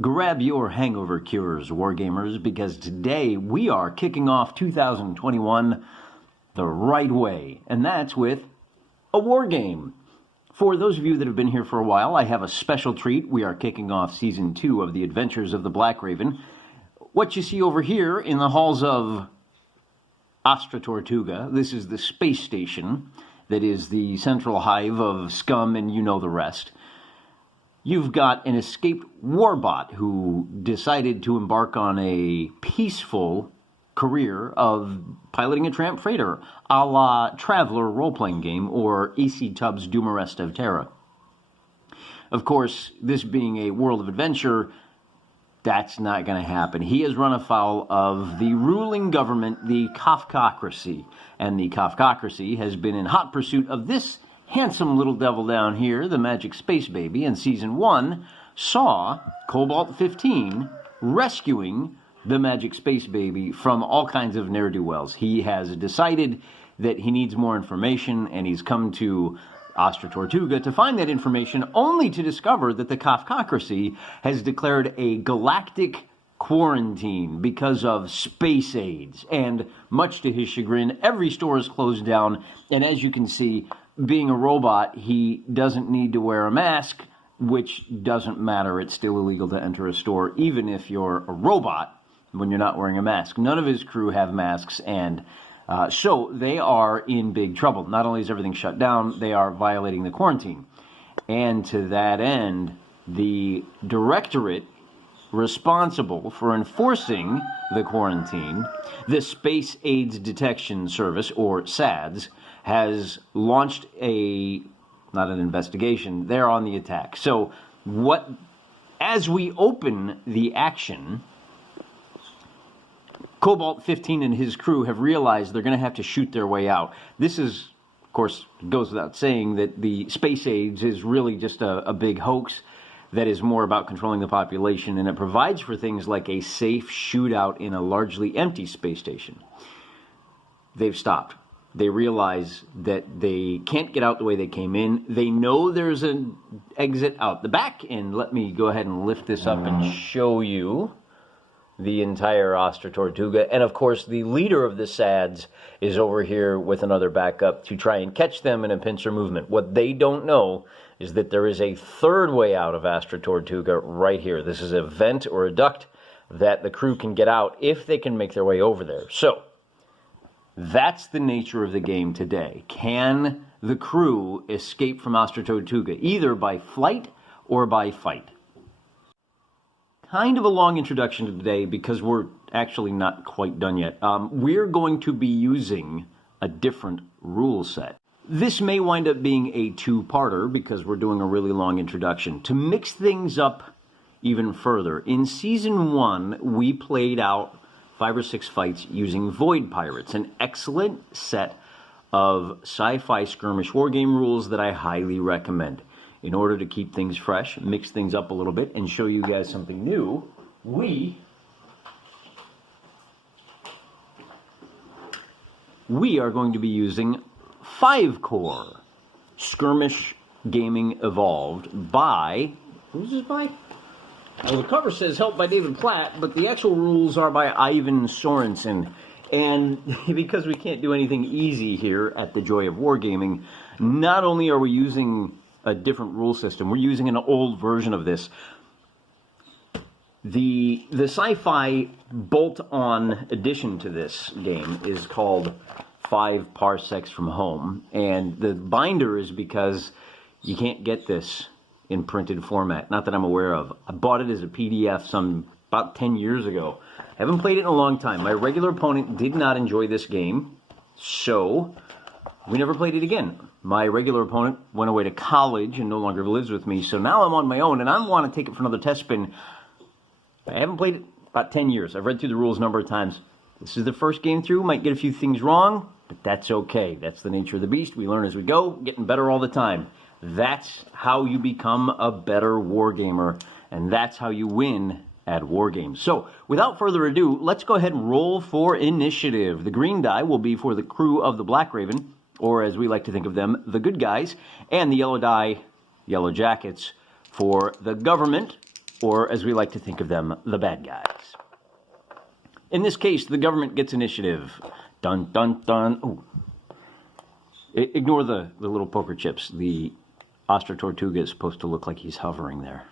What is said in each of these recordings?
Grab your hangover cures, wargamers, because today we are kicking off 2021 the right way, and that's with a war game. For those of you that have been here for a while, I have a special treat. We are kicking off Season 2 of the Adventures of the Blackraven. What you see over here in the halls of Astra Tortuga, this is the space station that is the central hive of scum and you know the rest. You've got an escaped warbot who decided to embark on a peaceful career of piloting a tramp freighter, a la Traveler role-playing game or AC Tubbs Doomerest of Terra. Of course, this being a world of adventure, that's not going to happen. He has run afoul of the ruling government, the Kafkacracy, and the Kafkacracy has been in hot pursuit of this handsome little devil down here, the Magic Space Baby, and Season 1 saw Cobalt 15 rescuing the Magic Space Baby from all kinds of ne'er-do-wells. He has decided that he needs more information, and he's come to Astra Tortuga to find that information, only to discover that the Kafkacracy has declared a galactic quarantine because of space aids. And much to his chagrin, every store is closed down, and as you can see, being a robot, he doesn't need to wear a mask, which doesn't matter. It's still illegal to enter a store, even if you're a robot, when you're not wearing a mask. None of his crew have masks, and so they are in big trouble. Not only is everything shut down, they are violating the quarantine. And to that end, the directorate responsible for enforcing the quarantine, the Space AIDS Detection Service, or SADS, has launched not an investigation, they're on the attack. So as we open the action, Cobalt 15 and his crew have realized they're going to have to shoot their way out. This is, of course, goes without saying that the Space AIDS is really just a big hoax that is more about controlling the population, and it provides for things like a safe shootout in a largely empty space station. They've stopped. They realize that they can't get out the way they came in. They know there's an exit out the back, and let me go ahead and lift this up and show you the entire Astra Tortuga. And of course, the leader of the SADS is over here with another backup to try and catch them in a pincer movement. What they don't know is that there is a third way out of Astra Tortuga right here. This is a vent or a duct that the crew can get out if they can make their way over there. So that's the nature of the game today. Can the crew escape from Astra Tortuga, either by flight or by fight? Kind of a long introduction to today because we're actually not quite done yet. We're going to be using a different rule set. This may wind up being a two-parter because we're doing a really long introduction. To mix things up even further, in Season 1, we played out 5 or 6 fights using Void Pirates, an excellent set of sci-fi skirmish wargame rules that I highly recommend. In order to keep things fresh, mix things up a little bit, and show you guys something new, we are going to be using FiveCore, Skirmish Gaming Evolved by, who's this by? Well, the cover says help by David Platt, but the actual rules are by Ivan Sorensen. And because we can't do anything easy here at the Joy of Wargaming, not only are we using a different rule system, we're using an old version of this. The sci-fi bolt-on addition to this game is called 5 Parsecs from Home, and the binder is because you can't get this in printed format, not that I'm aware of. I bought it as a PDF about 10 years ago. I haven't played it in a long time. My regular opponent did not enjoy this game, so we never played it again. My regular opponent went away to college and no longer lives with me, so now I'm on my own, and I want to take it for another test spin. I haven't played it about 10 years. I've read through the rules a number of times. This is the first game through. Might get a few things wrong, but that's okay. That's the nature of the beast. We learn as we go, getting better all the time. That's how you become a better wargamer, and that's how you win at wargames. So, without further ado, let's go ahead and roll for initiative. The green die will be for the crew of the Blackraven, or as we like to think of them, the good guys, and the yellow die, yellow jackets, for the government, or as we like to think of them, the bad guys. In this case, the government gets initiative. Dun, dun, dun. Ooh. Ignore the little poker chips. The Astra Tortuga is supposed to look like he's hovering there.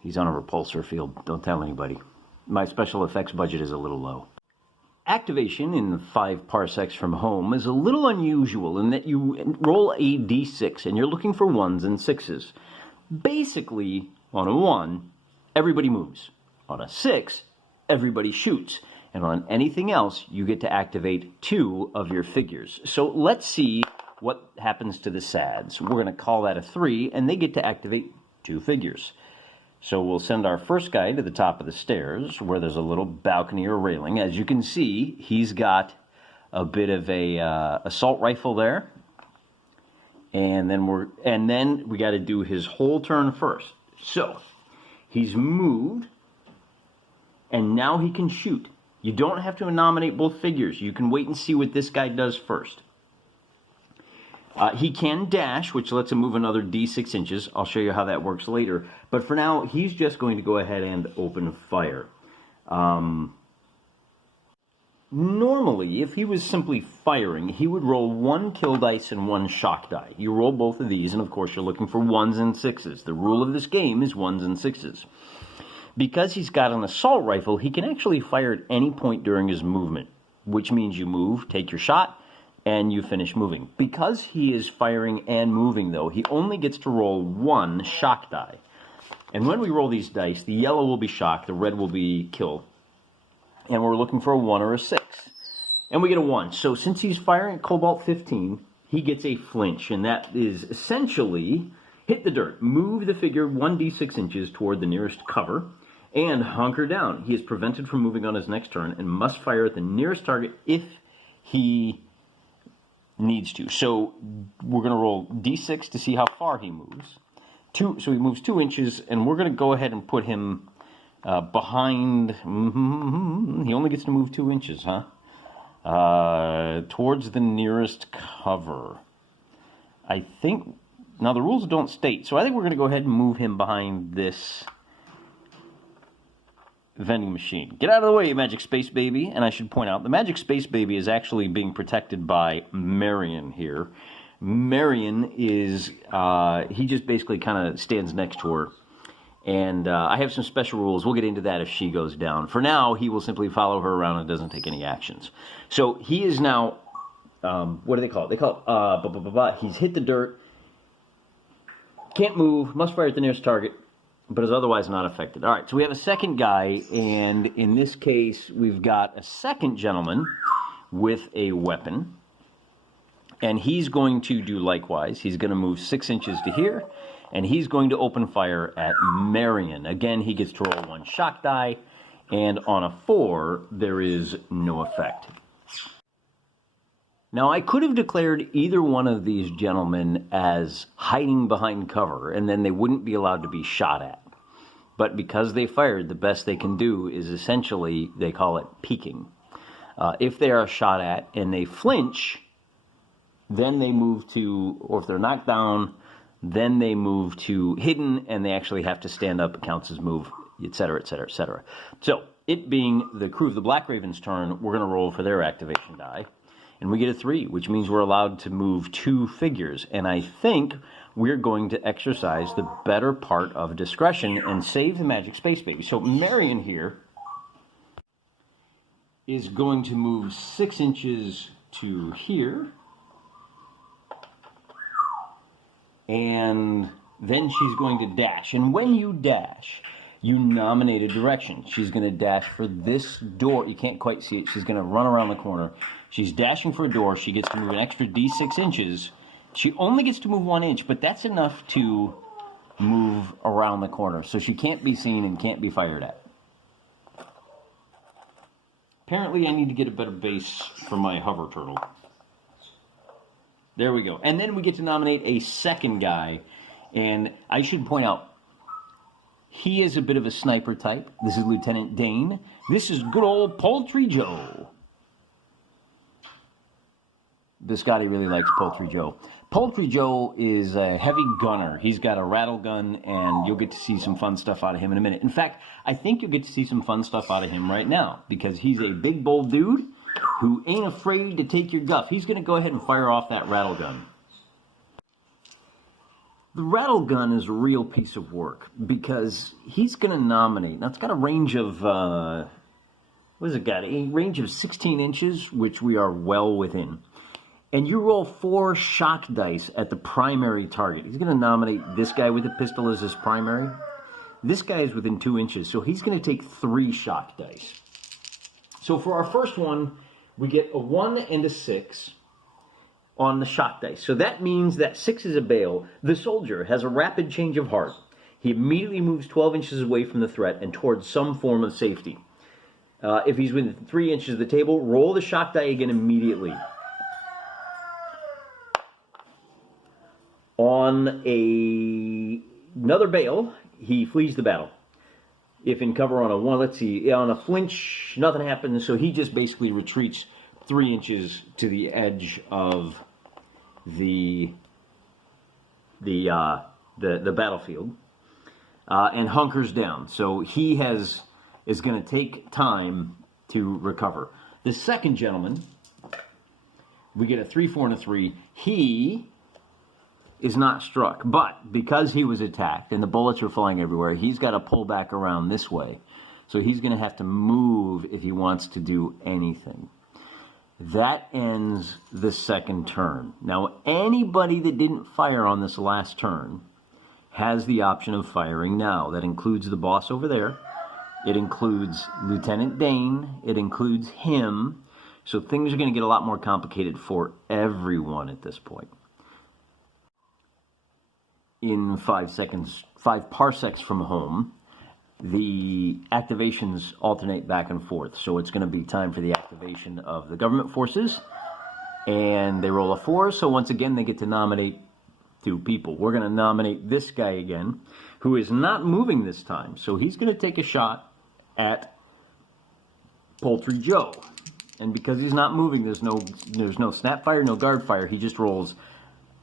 He's on a repulsor field. Don't tell anybody. My special effects budget is a little low. Activation in 5 parsecs from home is a little unusual in that you roll a d6 and you're looking for 1s and 6s. Basically, on a 1, everybody moves. On a 6, everybody shoots. And on anything else, you get to activate 2 of your figures. So let's see what happens to the sads. We're going to call that a 3, and they get to activate 2 figures. So we'll send our first guy to the top of the stairs, where there's a little balcony or railing. As you can see, he's got a bit of a assault rifle there. And then we got to do his whole turn first. So he's moved, and now he can shoot. You don't have to nominate both figures. You can wait and see what this guy does first. He can dash, which lets him move another d6 inches. I'll show you how that works later. But for now, he's just going to go ahead and open fire. Normally, if he was simply firing, he would roll 1 kill dice and 1 shock die. You roll both of these, and of course you're looking for 1s and 6s. The rule of this game is 1s and 6s. Because he's got an assault rifle, he can actually fire at any point during his movement, which means you move, take your shot, and you finish moving. Because he is firing and moving, though, he only gets to roll 1 shock die. And when we roll these dice, the yellow will be shock, the red will be kill. And we're looking for a 1 or a 6. And we get a 1. So since he's firing at Cobalt 15, he gets a flinch. And that is essentially hit the dirt. Move the figure 1d6 inches toward the nearest cover. And hunker down. He is prevented from moving on his next turn and must fire at the nearest target if he needs to. So we're going to roll d6 to see how far he moves. So he moves 2 inches, and we're going to go ahead and put him behind. He only gets to move 2 inches, huh? Towards the nearest cover. I think. Now the rules don't state, so I think we're going to go ahead and move him behind this vending machine. Get out of the way, you Magic Space Baby. And I should point out, the Magic Space Baby is actually being protected by Marion here. Marion is, he just basically kind of stands next to her. And I have some special rules. We'll get into that if she goes down. For now, he will simply follow her around and doesn't take any actions. So he is now, what do they call it? They call it, he's hit the dirt, can't move, must fire at the nearest target, but is otherwise not affected. All right, so we have a second guy, and in this case, we've got a second gentleman with a weapon, and he's going to do likewise. He's going to move 6 inches to here, and he's going to open fire at Marion. Again, he gets to roll 1 shock die, and on a 4, there is no effect. Now, I could have declared either one of these gentlemen as hiding behind cover, and then they wouldn't be allowed to be shot at. But because they fired, the best they can do is essentially, they call it peeking. If they are shot at and they flinch, then they move to, or if they're knocked down, then they move to hidden, and they actually have to stand up, it counts as move, etc., etc., etc. So, it being the crew of the Blackraven's turn, we're going to roll for their activation die. And we get a 3, which means we're allowed to move 2 figures. And I think we're going to exercise the better part of discretion and save the Magic Space Baby. So Marion here is going to move 6 inches to here. And then she's going to dash. And when you dash, you nominate a direction. She's going to dash for this door. You can't quite see it. She's going to run around the corner. She's dashing for a door. She gets to move an extra d6 inches. She only gets to move 1 inch, but that's enough to move around the corner. So she can't be seen and can't be fired at. Apparently, I need to get a better base for my hover turtle. There we go. And then we get to nominate a second guy. And I should point out, he is a bit of a sniper type. This is Lieutenant Dane. This is good old Poultry Joe. Biscotti really likes Poultry Joe. Poultry Joe is a heavy gunner. He's got a rattle gun, and you'll get to see some fun stuff out of him in a minute. In fact, I think you'll get to see some fun stuff out of him right now, because he's a big, bold dude who ain't afraid to take your guff. He's going to go ahead and fire off that rattle gun. The rattle gun is a real piece of work, because he's going to nominate. Now, it's got a range of, what has it got? A range of 16 inches, which we are well within. And you roll 4 shock dice at the primary target. He's going to nominate this guy with the pistol as his primary. This guy is within 2 inches, so he's going to take 3 shock dice. So for our first one, we get a 1 and a 6 on the shock dice. So that means that 6 is a bail. The soldier has a rapid change of heart. He immediately moves 12 inches away from the threat and towards some form of safety. If he's within 3 inches of the table, roll the shock die again immediately. On another bail, he flees the battle. If in cover on a 1, let's see, on a flinch, nothing happens, so he just basically retreats 3 inches to the edge of the battlefield and hunkers down. So he is going to take time to recover. The second gentleman, we get a 3, 4, and a 3. He is not struck, but because he was attacked and the bullets are flying everywhere, he's got to pull back around this way. So he's going to have to move if he wants to do anything. That ends the second turn. Now, anybody that didn't fire on this last turn has the option of firing now. That includes the boss over there. It includes Lieutenant Dane. It includes him. So things are going to get a lot more complicated for everyone at this point. In 5 seconds, 5 parsecs from home, the activations alternate back and forth. So it's going to be time for the activation of the government forces. And they roll a 4, so once again they get to nominate 2 people. We're going to nominate this guy again, who is not moving this time. So he's going to take a shot at Poultry Joe. And because he's not moving, there's no snap fire, no guard fire. He just rolls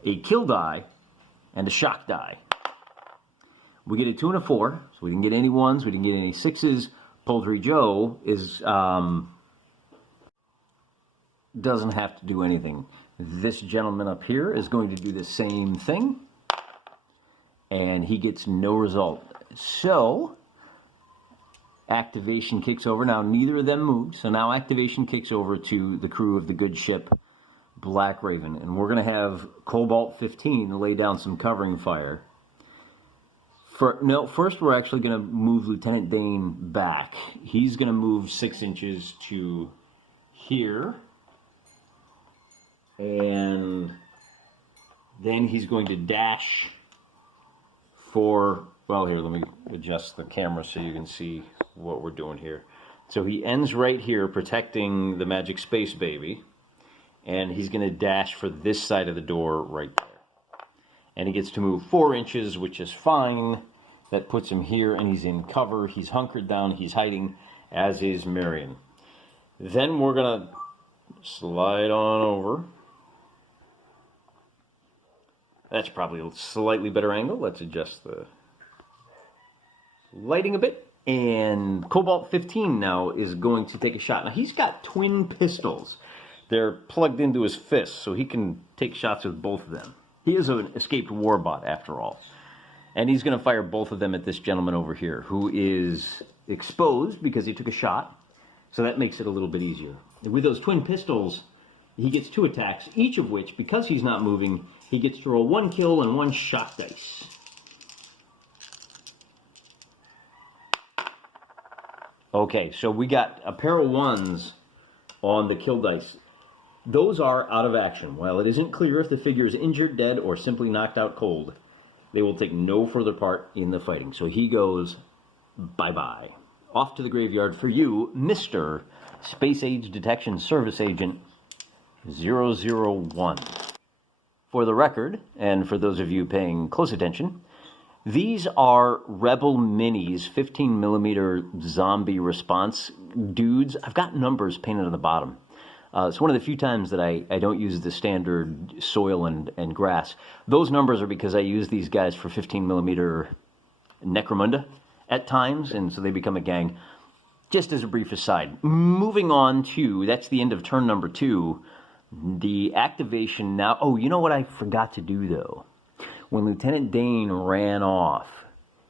a kill die and a shock die. We get a 2 and a 4, so we didn't get any 1s, we didn't get any 6s. Poultry Joe is doesn't have to do anything. This gentleman up here is going to do the same thing, and he gets no result. So activation kicks over. Now neither of them moved, so now activation kicks over to the crew of the good ship Blackraven, and we're going to have Cobalt 15 lay down some covering fire. First we're actually going to move Lieutenant Dane back. He's going to move 6 inches to here, and then he's going to dash for, well, here, let me adjust the camera so you can see what we're doing here. So he ends right here protecting the Magic Space Baby. And he's going to dash for this side of the door right there. And he gets to move 4 inches, which is fine. That puts him here, and he's in cover. He's hunkered down. He's hiding, as is Marion. Then we're going to slide on over. That's probably a slightly better angle. Let's adjust the lighting a bit. And Cobalt 15 now is going to take a shot. Now, he's got twin pistols. They're plugged into his fists, so he can take shots with both of them. He is an escaped warbot, after all. And he's going to fire both of them at this gentleman over here, who is exposed because he took a shot. So that makes it a little bit easier. And with those twin pistols, he gets 2 attacks, each of which, because he's not moving, he gets to roll 1 kill and 1 shock dice. Okay, so we got a pair of 1s on the kill dice. Those are out of action. While it isn't clear if the figure is injured, dead, or simply knocked out cold, they will take no further part in the fighting. So he goes bye-bye. Off to the graveyard for you, Mr. Space Age Detection Service Agent 001. For the record, and for those of you paying close attention, these are Rebel Minis 15mm zombie response dudes. I've got numbers painted on the bottom. It's one of the few times that I don't use the standard soil and grass. Those numbers are because I use these guys for 15 millimeter Necromunda at times, and so they become a gang. Just as a brief aside, moving on to, that's the end of turn number 2. The activation now, oh, you know what I forgot to do though? When Lieutenant Dane ran off,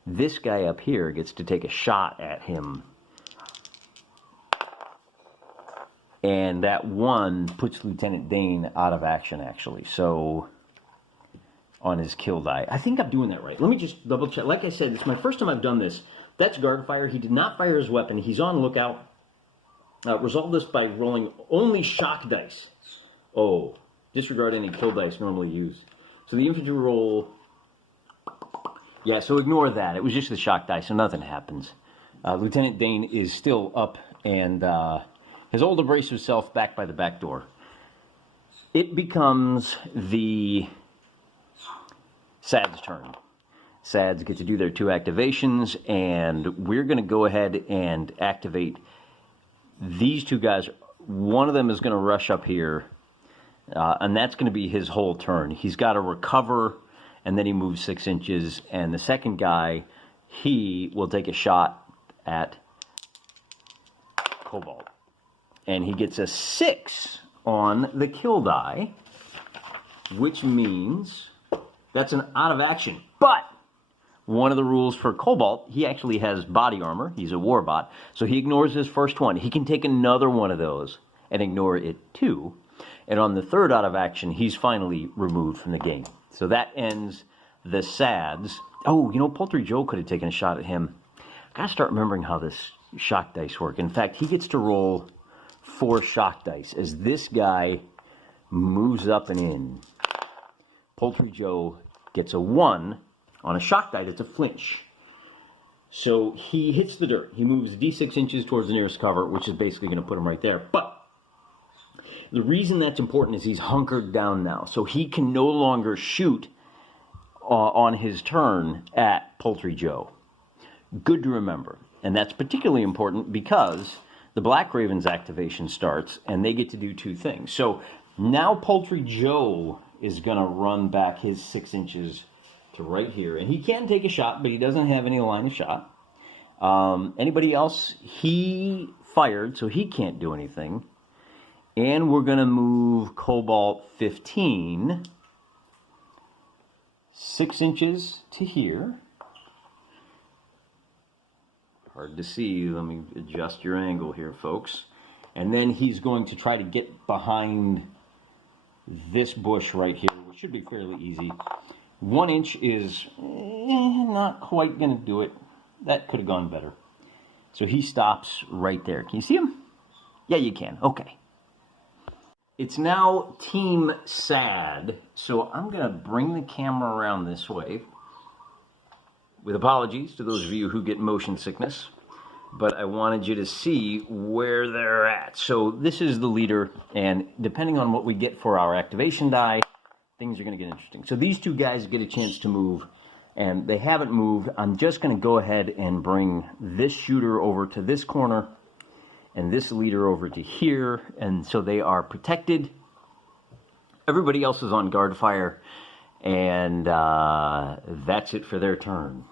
this guy up here gets to take a shot at him. And that one puts Lieutenant Dane out of action, actually. So, on his kill die. I think I'm doing that right. Let me just double check. Like I said, it's my first time I've done this. That's guard fire. He did not fire his weapon. He's on lookout. Resolve this by rolling only shock dice. Oh, disregard any kill dice normally used. So the infantry roll... Yeah, so ignore that. It was just the shock dice, so nothing happens. Lieutenant Dane is still up and has older brace himself back by the back door. It becomes the SAD's turn. SADs get to do their 2 activations, and we're going to go ahead and activate these 2 guys. One of them is going to rush up here, and that's going to be his whole turn. He's got to recover, and then he moves 6 inches, and the second guy, he will take a shot at Cobalt. And he gets a 6 on the kill die, which means that's an out of action. But one of the rules for Cobalt, he actually has body armor. He's a warbot, so he ignores his first one. He can take another one of those and ignore it too. And on the 3rd out of action, he's finally removed from the game. So that ends the SADs. Oh, you know, Poultry Joe could have taken a shot at him. I gotta start remembering how this shock dice work. In fact, he gets to roll 4 shock dice as this guy moves up and in. Poultry Joe gets a 1 on a shock die. It's a flinch. So he hits the dirt. He moves D6 inches towards the nearest cover, which is basically going to put him right there. But the reason that's important is he's hunkered down now. So he can no longer shoot on his turn at Poultry Joe. Good to remember. And that's particularly important because the Blackraven's activation starts, and they get to do 2 things. So now Poultry Joe is going to run back his 6 inches to right here. And he can take a shot, but he doesn't have any line of shot. Anybody else? He fired, so he can't do anything. And we're going to move Cobalt 15 6 inches to here. Hard to see. Let me adjust your angle here, folks. And then he's going to try to get behind this bush right here, which should be fairly easy. 1 inch is not quite going to do it. That could have gone better. So he stops right there. Can you see him? Yeah, you can. Okay. It's now Team SAD. So I'm going to bring the camera around this way. With apologies to those of you who get motion sickness. But I wanted you to see where they're at. So this is the leader. And depending on what we get for our activation die, things are going to get interesting. So these 2 guys get a chance to move. And they haven't moved. I'm just going to go ahead and bring this shooter over to this corner. And this leader over to here. And so they are protected. Everybody else is on guard fire. And that's it for their turn.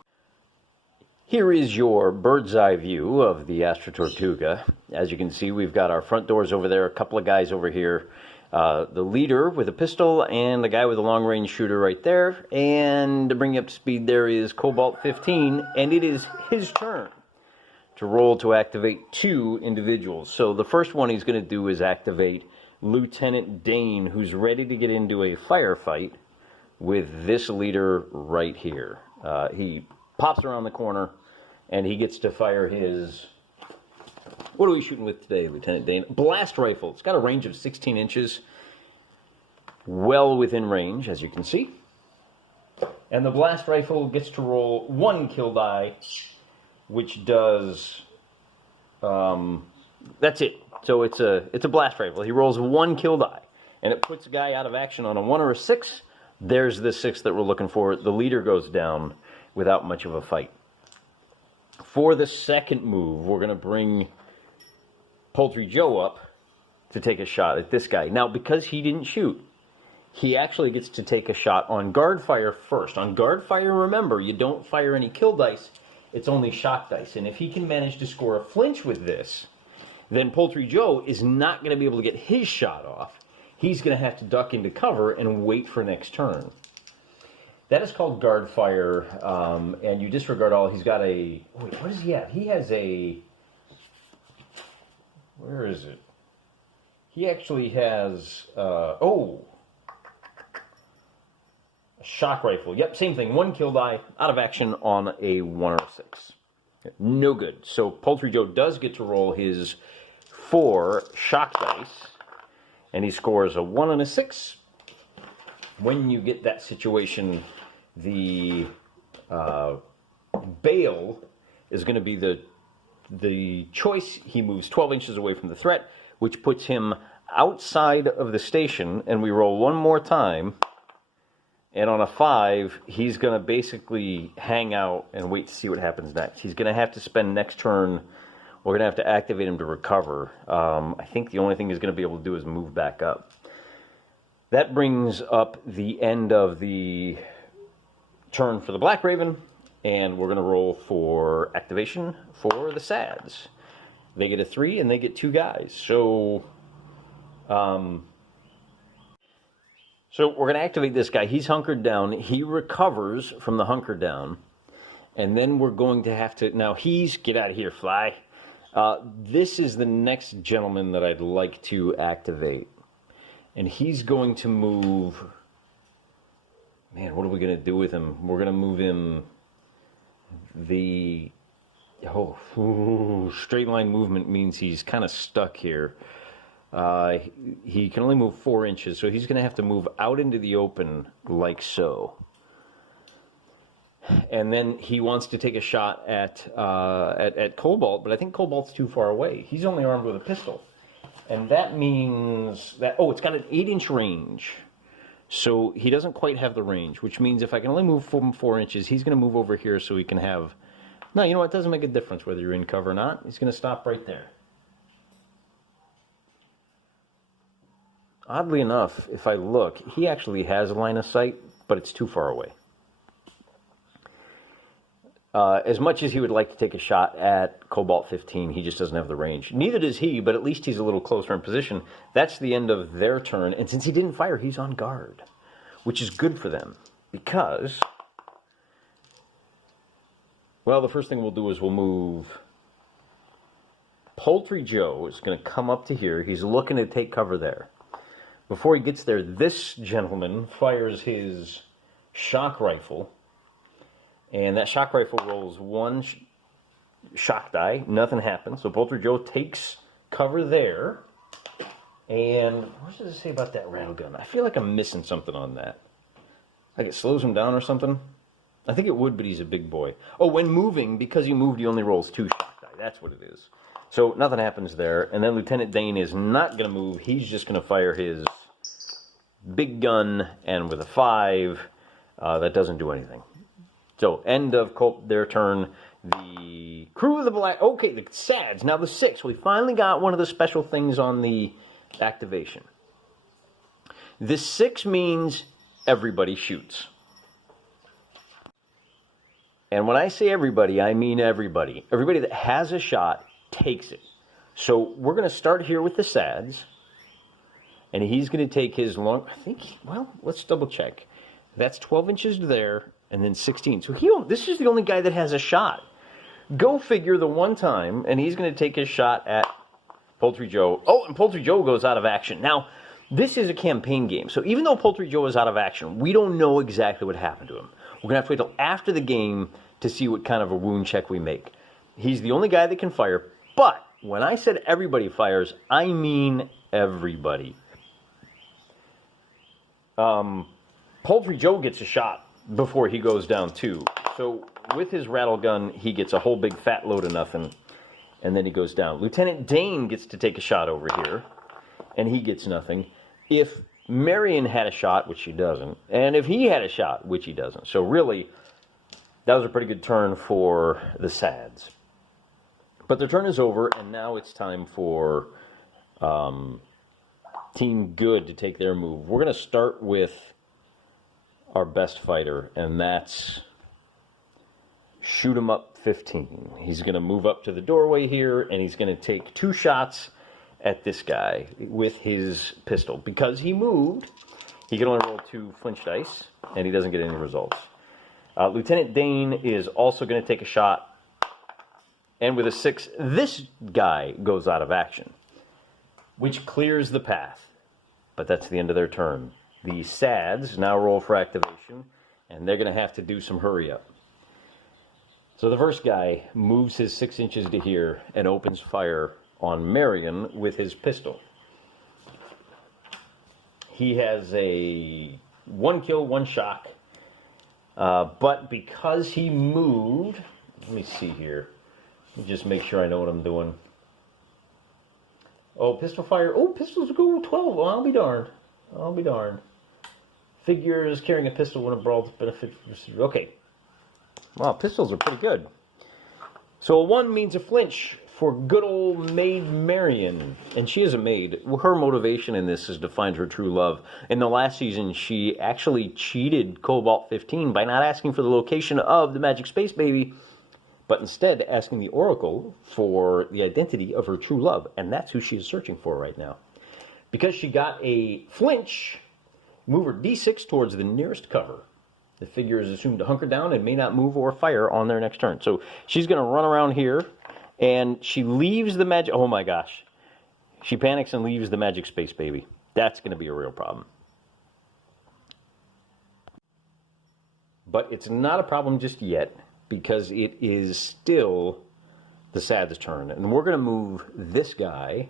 Here is your bird's eye view of the Astra Tortuga. As you can see, we've got our front doors over there, a couple of guys over here. The leader with a pistol and the guy with a long-range shooter right there. And to bring you up to speed, there is Cobalt 15, and it is his turn to roll to activate 2 individuals. So the first one he's going to do is activate Lieutenant Dane, who's ready to get into a firefight with this leader right here. He pops around the corner, and he gets to fire his... What are we shooting with today, Lieutenant Dane? Blast rifle. It's got a range of 16 inches. Well within range, as you can see. And the blast rifle gets to roll 1 kill die, which does... that's it. So it's a blast rifle. He rolls 1 kill die, and it puts a guy out of action on a 1 or a 6. There's the 6 that we're looking for. The leader goes down without much of a fight. For the second move, we're going to bring Poultry Joe up, to take a shot at this guy. Now, because he didn't shoot, he actually gets to take a shot on guard fire first. On guard fire, remember, you don't fire any kill dice. It's only shock dice. And if he can manage to score a flinch with this, then Poultry Joe is not going to be able to get his shot off. He's going to have to duck into cover and wait for next turn. That is called guard fire, and you disregard all. He's got a... Wait, what does he have? He has a... Where is it? He actually has... a shock rifle. Yep, same thing. 1 kill die, out of action on a 1 or 6. No good. So Poultry Joe does get to roll his 4 shock dice, and he scores a 1 and a 6. When you get that situation, the bail is going to be the choice. He moves 12 inches away from the threat, which puts him outside of the station, and we roll one more time. And on a 5, he's going to basically hang out and wait to see what happens next. He's going to have to spend next turn. We're going to have to activate him to recover. I think the only thing he's going to be able to do is move back up. That brings up the end of the turn for the Blackraven, and we're going to roll for activation for the Sads. They get a 3, and they get 2 guys. So we're going to activate this guy. He's hunkered down. He recovers from the hunker down. And then we're going to have to... Now, get out of here, fly. This is the next gentleman that I'd like to activate. And he's going to move... Man, what are we going to do with him? We're going to move him... straight line movement means he's kind of stuck here. He can only move 4 inches, so he's going to have to move out into the open like so. And then he wants to take a shot at Cobalt, but I think Cobalt's too far away. He's only armed with a pistol. And that means that, it's got an 8-inch range. So he doesn't quite have the range, which means if I can only move 4 inches, he's going to move over here so he can have... No, you know what? It doesn't make a difference whether you're in cover or not. He's going to stop right there. Oddly enough, if I look, he actually has a line of sight, but it's too far away. As much as he would like to take a shot at Cobalt 15, he just doesn't have the range. Neither does he, but at least he's a little closer in position. That's the end of their turn, and since he didn't fire, he's on guard, which is good for them, because... Well, the first thing we'll do is we'll move... Poultry Joe is going to come up to here. He's looking to take cover there. Before he gets there, this gentleman fires his shock rifle, and that shock rifle rolls 1 shock die. Nothing happens. So Poultry Joe takes cover there. And what does it say about that rattle gun? I feel like I'm missing something on that. Like it slows him down or something? I think it would, but he's a big boy. Oh, when moving, because he moved, he only rolls 2 shock die. That's what it is. So nothing happens there. And then Lieutenant Dane is not going to move. He's just going to fire his big gun, and with a 5, that doesn't do anything. So, end of their turn. The crew of the the Sads. Now the 6. We finally got one of the special things on the activation. The 6 means everybody shoots. And when I say everybody, I mean everybody. Everybody that has a shot takes it. So, we're going to start here with the Sads. And he's going to take his let's double check. That's 12 inches there, and then 16. So this is the only guy that has a shot. Go figure the one time, and he's going to take his shot at Poultry Joe. Oh, and Poultry Joe goes out of action. Now, this is a campaign game, so even though Poultry Joe is out of action, we don't know exactly what happened to him. We're going to have to wait till after the game to see what kind of a wound check we make. He's the only guy that can fire, but when I said everybody fires, I mean everybody. Poultry Joe gets a shot before he goes down too. So with his rattle gun, he gets a whole big fat load of nothing, and then he goes down. Lieutenant Dane gets to take a shot over here, and he gets nothing. If Marion had a shot, which she doesn't, and if he had a shot, which he doesn't. So really, that was a pretty good turn for the Sads. But their turn is over, and now it's time for Team Good to take their move. We're going to start with our best fighter, and that's Shoot 'em up 15. He's going to move up to the doorway here, and he's going to take 2 shots at this guy with his pistol. Because he moved, he can only roll 2 flinch dice, and he doesn't get any results. Lieutenant Dane is also going to take a shot, and with a 6, this guy goes out of action, which clears the path. But that's the end of their turn. The SADs now roll for activation, and they're going to have to do some hurry up. So the first guy moves his 6 inches to here and opens fire on Marion with his pistol. He has a 1 kill, 1 shock. But because he moved, let me see here. Let me just make sure I know what I'm doing. Oh, pistol fire. Oh, pistols go 12. Oh, I'll be darned. I'll be darned. Figures carrying a pistol when a brawl benefit. Okay. Wow, pistols are pretty good. So a 1 means a flinch for good old Maid Marion. And she is a maid. Her motivation in this is to find her true love. In the last season, she actually cheated Cobalt 15 by not asking for the location of the Magic Space Baby, but instead asking the Oracle for the identity of her true love. And that's who she is searching for right now. Because she got a flinch, move her D6 towards the nearest cover. The figure is assumed to hunker down and may not move or fire on their next turn. So she's going to run around here, and she leaves the magic... Oh my gosh. She panics and leaves the Magic Space Baby. That's going to be a real problem. But it's not a problem just yet, because it is still the SAD's turn. And we're going to move this guy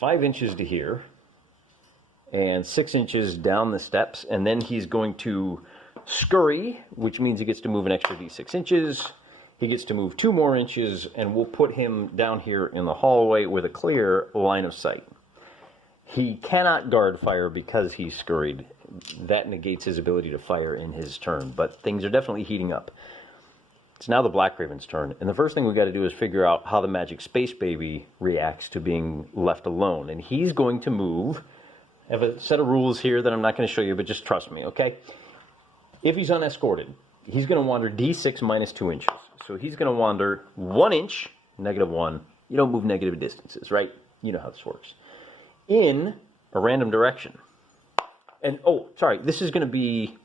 5 inches to here and 6 inches down the steps, and then he's going to scurry, which means he gets to move an extra d6 inches. He gets to move 2 more inches, and we'll put him down here in the hallway with a clear line of sight. He cannot guard fire because he's scurried. That negates his ability to fire in his turn, but things are definitely heating up. It's now the Blackraven's turn, and the first thing we got to do is figure out how the Magic Space Baby reacts to being left alone. And he's going to move. I have a set of rules here that I'm not going to show you, but just trust me, okay? If he's unescorted, he's going to wander d6 minus 2 inches. So he's going to wander 1 inch, -1. You don't move negative distances, right? You know how this works. In a random direction. And, oh, sorry, this is going to be...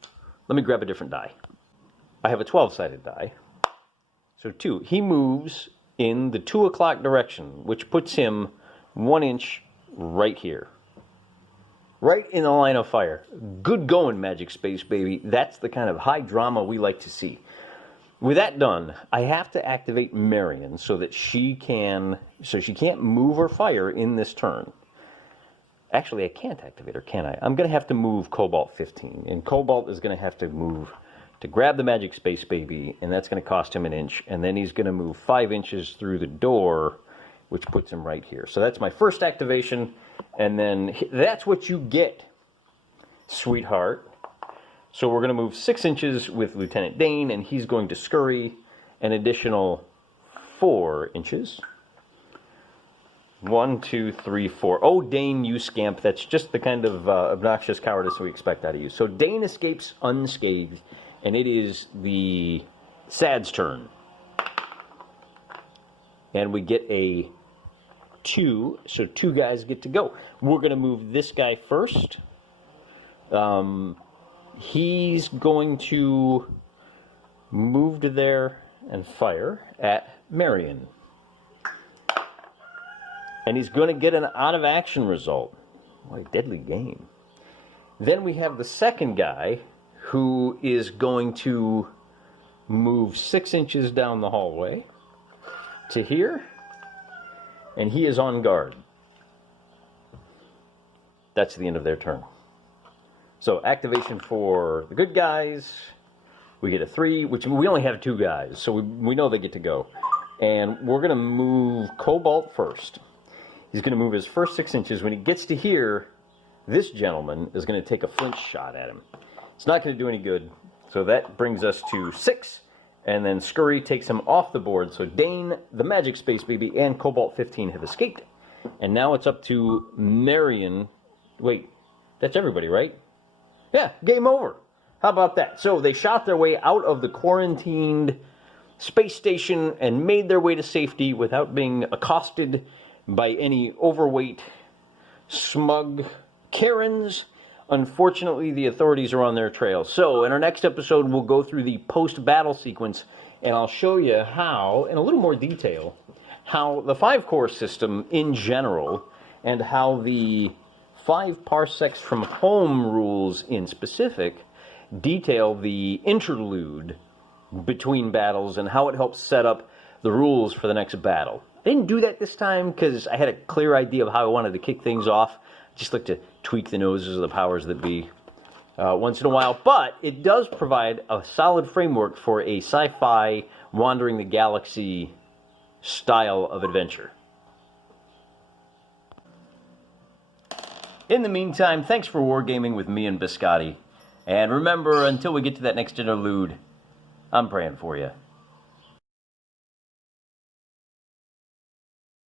Let me grab a different die. I have a 12-sided die. So 2. He moves in the 2 o'clock direction, which puts him 1 inch right here. Right in the line of fire. Good going, Magic Space Baby. That's the kind of high drama we like to see. With that done, I have to activate Marion so that she can't move or fire in this turn. Actually, I can't activate her, can I? I'm going to have to move Cobalt 15. And Cobalt is going to have to move to grab the Magic Space Baby, and that's going to cost him 1 inch. And then he's going to move 5 inches through the door, which puts him right here. So that's my first activation. And then that's what you get, sweetheart. So we're going to move 6 inches with Lieutenant Dane, and he's going to scurry an additional 4 inches. 1, 2, 3, 4. Oh, Dane, you scamp. That's just the kind of obnoxious cowardice we expect out of you. So Dane escapes unscathed, and it is the SAD's turn. And we get a 2, so 2 guys get to go. We're going to move this guy first. He's going to move to there and fire at Marion. And he's going to get an out-of-action result. What a deadly game. Then we have the second guy who is going to move 6 inches down the hallway to here. And he is on guard. That's the end of their turn. So activation for the good guys. We get a 3, which we only have 2 guys, so we know they get to go. And we're going to move Cobalt first. He's going to move his first 6 inches. When he gets to here, this gentleman is going to take a flinch shot at him. It's not going to do any good. So that brings us to 6. And then Scurry takes him off the board. So Dane, the Magic Space Baby, and Cobalt 15 have escaped. And now it's up to Marion. Wait, that's everybody, right? Yeah, game over. How about that? So they shot their way out of the quarantined space station and made their way to safety without being accosted by any overweight, smug Karens. Unfortunately, the authorities are on their trail. So in our next episode, we'll go through the post-battle sequence, and I'll show you how, in a little more detail, how the FiveCore system in general, and how the 5 parsecs from home rules in specific detail the interlude between battles and how it helps set up the rules for the next battle. I didn't do that this time because I had a clear idea of how I wanted to kick things off. I just like to tweak the noses of the powers that be once in a while, but it does provide a solid framework for a sci-fi wandering the galaxy style of adventure. In the meantime, thanks for wargaming with me and Biscotti. And remember, until we get to that next interlude, I'm praying for you.